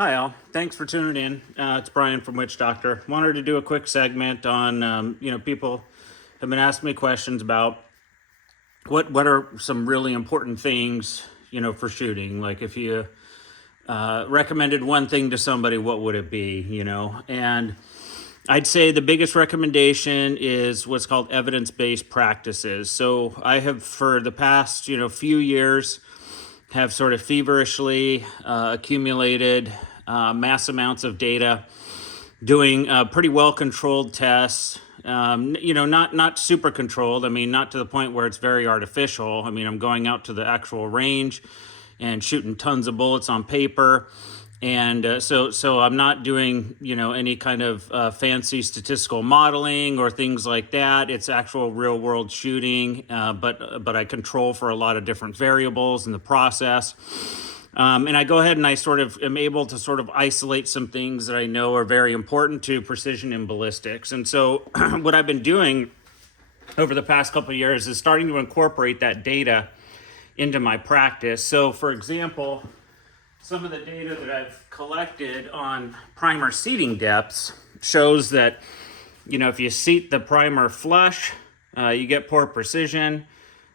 Hi, all. Thanks for tuning in. It's Brian from Witch Doctor. Wanted to do a quick segment on, people have been asking me questions about what are some really important things, for shooting. Like if you recommended one thing to somebody, what would it be, And I'd say the biggest recommendation is what's called evidence-based practices. So I have, for the past, few years, have sort of feverishly accumulated mass amounts of data, doing pretty well controlled tests. Not super controlled. I mean, not to the point where it's very artificial. I mean, I'm going out to the actual range and shooting tons of bullets on paper. And so I'm not doing, any kind of fancy statistical modeling or things like that. It's actual real world shooting, but I control for a lot of different variables in the process. And I go ahead and I sort of am able to sort of isolate some things that I know are very important to precision in ballistics. And so what I've been doing over the past couple of years is starting to incorporate that data into my practice. So for example, some of the data that I've collected on primer seating depths shows that, if you seat the primer flush, you get poor precision,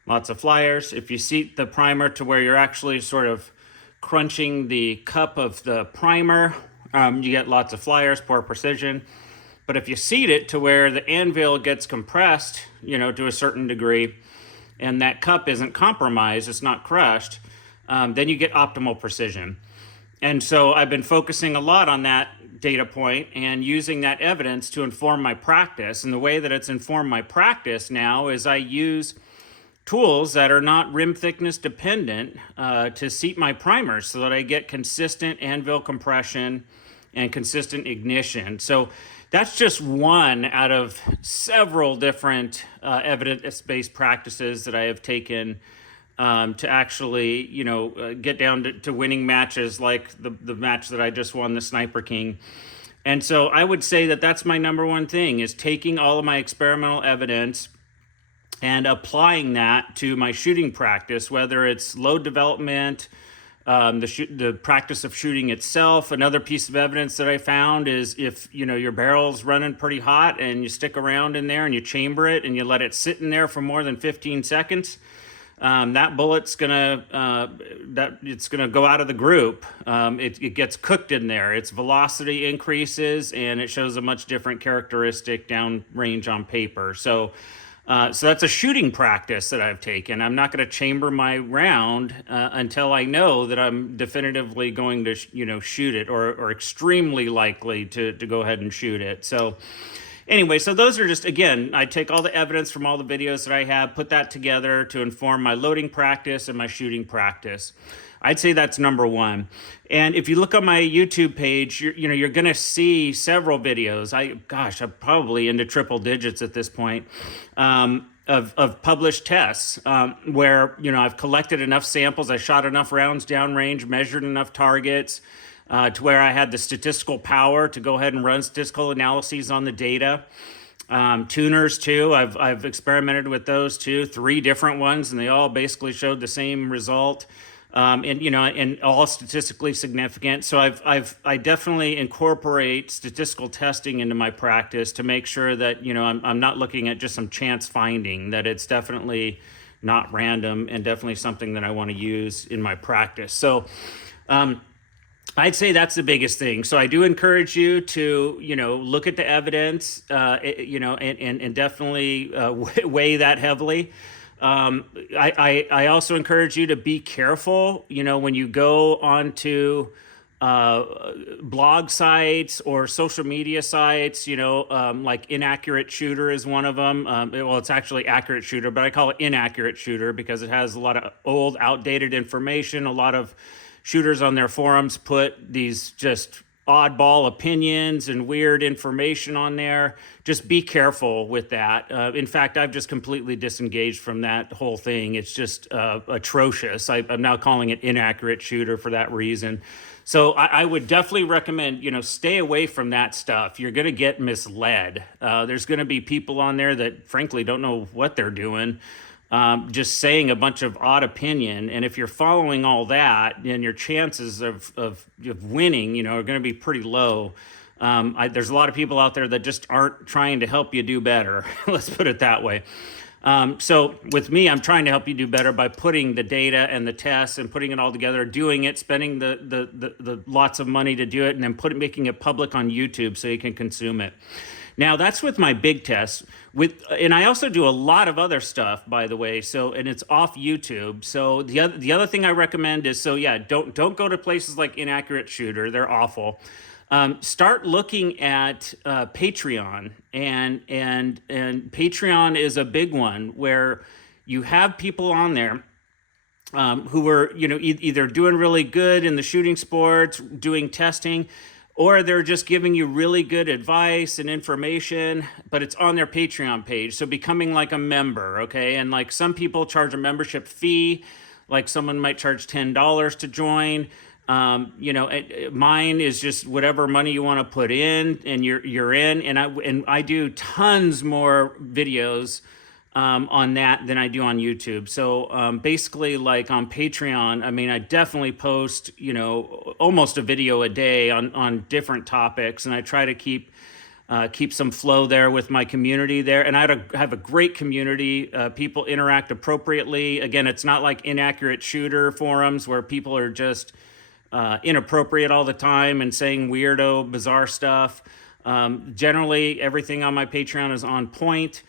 lots of flyers. If you seat the primer to where you're actually sort of crunching the cup of the primer, you get lots of flyers, poor precision. But if you seat it to where the anvil gets compressed, to a certain degree, and that cup isn't compromised, it's not crushed, then you get optimal precision. And so I've been focusing a lot on that data point and using that evidence to inform my practice. And the way that it's informed my practice now is I use tools that are not rim thickness dependent to seat my primers so that I get consistent anvil compression and consistent ignition. So that's just one out of several different evidence-based practices that I have taken to actually, get down to winning matches like the match that I just won, the Sniper King. And so I would say that that's my number one thing, is taking all of my experimental evidence and applying that to my shooting practice, whether it's load development, the practice of shooting itself. Another piece of evidence that I found is if, your barrel's running pretty hot and you stick around in there and you chamber it and you let it sit in there for more than 15 seconds, that bullet's it's gonna go out of the group. It gets cooked in there. Its velocity increases and it shows a much different characteristic downrange on paper. So that's a shooting practice that I've taken. I'm not going to chamber my round until I know that I'm definitively going to, shoot it or extremely likely to go ahead and shoot it. So anyway, so those are just, again, I take all the evidence from all the videos that I have, put that together to inform my loading practice and my shooting practice. I'd say that's number one. And if you look on my YouTube page, you're going to see several videos. I'm probably into triple digits at this point, of published tests where, I've collected enough samples, I shot enough rounds downrange, measured enough targets to where I had the statistical power to go ahead and run statistical analyses on the data. Tuners too, I've experimented with those too, 3 different ones, and they all basically showed the same result. And all statistically significant. So I definitely incorporate statistical testing into my practice to make sure that, I'm not looking at just some chance finding, that it's definitely not random and definitely something that I want to use in my practice. So, I'd say that's the biggest thing. So I do encourage you to, look at the evidence, and definitely weigh that heavily. I also encourage you to be careful, when you go onto blog sites or social media sites, like Inaccurate Shooter is one of them. Well, it's actually Accurate Shooter, but I call it Inaccurate Shooter because it has a lot of old, outdated information. A lot of shooters on their forums put these just oddball opinions and weird information on there. Just be careful with that. In fact, I've just completely disengaged from that whole thing. It's just atrocious. I'm now calling it Inaccurate Shooter for that reason. So I would definitely recommend, stay away from that stuff. You're going to get misled. There's going to be people on there that frankly don't know what they're doing. just saying a bunch of odd opinion. And if you're following all that, then your chances of winning, are going to be pretty low. There's a lot of people out there that just aren't trying to help you do better. Let's put it that way. So with me, I'm trying to help you do better by putting the data and the tests and putting it all together, doing it, spending the lots of money to do it, and then making it public on YouTube so you can consume it. Now that's with my big tests. And I also do a lot of other stuff, by the way. And it's off YouTube. So the other thing I recommend is, don't go to places like Inaccurate Shooter. They're awful. Start looking at Patreon, and Patreon is a big one where you have people on there who are either doing really good in the shooting sports, doing testing, or they're just giving you really good advice and information, but it's on their Patreon page. So becoming like a member, okay? And like some people charge a membership fee, like someone might charge $10 to join. Mine is just whatever money you want to put in, and you're in. And I do tons more videos on that than I do on YouTube. So basically, like on Patreon, I definitely post almost a video a day on different topics, and I try to keep some flow there with my community there. And I have a great community. People interact appropriately. Again, it's not like Inaccurate Shooter forums where people are just inappropriate all the time and saying weirdo, bizarre stuff. Generally, everything on my Patreon is on point.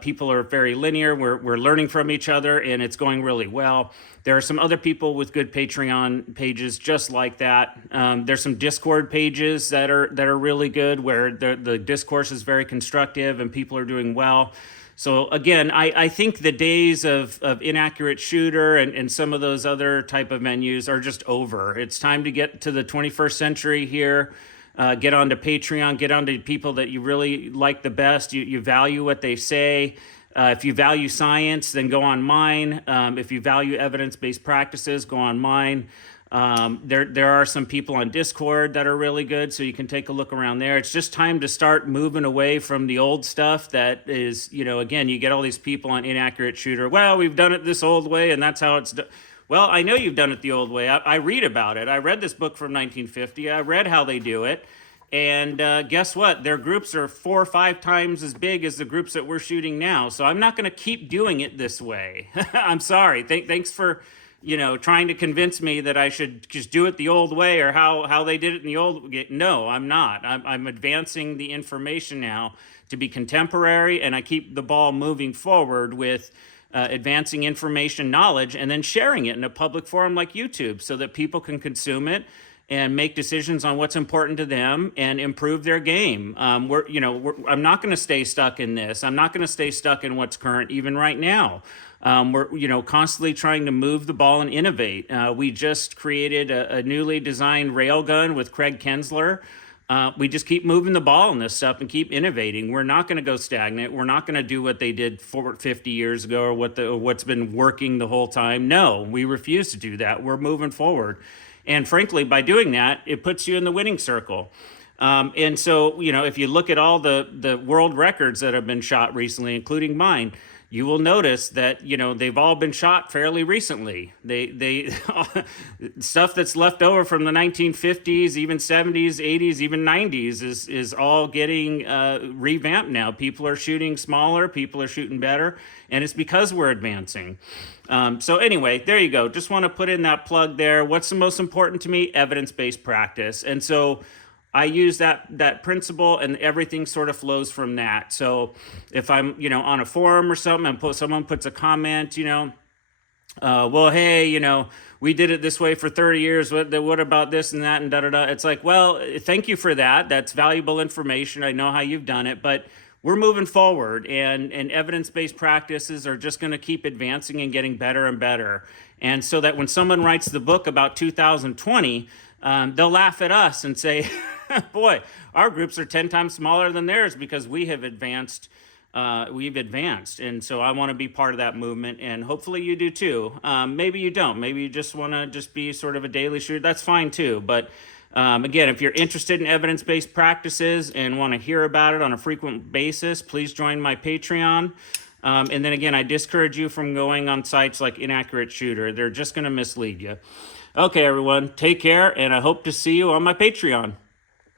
People are very linear. We're learning from each other, and it's going really well. There are some other people with good Patreon pages just like that. There's some Discord pages that are really good, where the discourse is very constructive and people are doing well. So again, I think the days of Inaccurate Shooter and some of those other type of menus are just over. It's time to get to the 21st century here. Get onto Patreon, get onto people that you really like the best. You value what they say. If you value science, then go on mine. If you value evidence-based practices, go on mine. There are some people on Discord that are really good, so you can take a look around there. It's just time to start moving away from the old stuff that is, again, you get all these people on Inaccurate Shooter. Well, we've done it this old way, and that's how it's done. Well, I know you've done it the old way. I read about it. I read this book from 1950. I read how they do it. And guess what? Their groups are 4 or 5 times as big as the groups that we're shooting now. So I'm not going to keep doing it this way. I'm sorry. Thanks for trying to convince me that I should just do it the old way, or how they did it in the old. No, I'm not. I'm advancing the information now to be contemporary, and I keep the ball moving forward with advancing information knowledge and then sharing it in a public forum like YouTube so that people can consume it and make decisions on what's important to them and improve their game. I'm not going to stay stuck in this. I'm not going to stay stuck in what's current even right now. We're constantly trying to move the ball and innovate. We just created a newly designed railgun with Craig Kensler. We just keep moving the ball on this stuff and keep innovating. We're not going to go stagnant. We're not going to do what they did 50 years ago or what's been working the whole time. No, we refuse to do that. We're moving forward. And frankly, by doing that, it puts you in the winning circle. And so, if you look at all the world records that have been shot recently, including mine, you will notice that, they've all been shot fairly recently. They stuff that's left over from the 1950s, even 70s, 80s, even 90s is all getting revamped now. People are shooting smaller, people are shooting better, and it's because we're advancing. So anyway, there you go. Just want to put in that plug there. What's the most important to me? Evidence-based practice. And so I use that principle, and everything sort of flows from that. So if I'm, on a forum or something, and someone puts a comment, well, hey, we did it this way for 30 years. What about this and that and da-da-da? It's like, well, thank you for that. That's valuable information. I know how you've done it, but we're moving forward, and evidence-based practices are just going to keep advancing and getting better and better. And so that when someone writes the book about 2020, they'll laugh at us and say, boy, our groups are 10 times smaller than theirs because we have advanced. We've advanced. And so I want to be part of that movement, and hopefully you do too. Maybe you don't. Maybe you just want to just be sort of a daily shooter. That's fine too. But again, if you're interested in evidence-based practices and want to hear about it on a frequent basis, please join my Patreon. And then again, I discourage you from going on sites like Inaccurate Shooter. They're just going to mislead you. Okay, everyone, take care, and I hope to see you on my Patreon.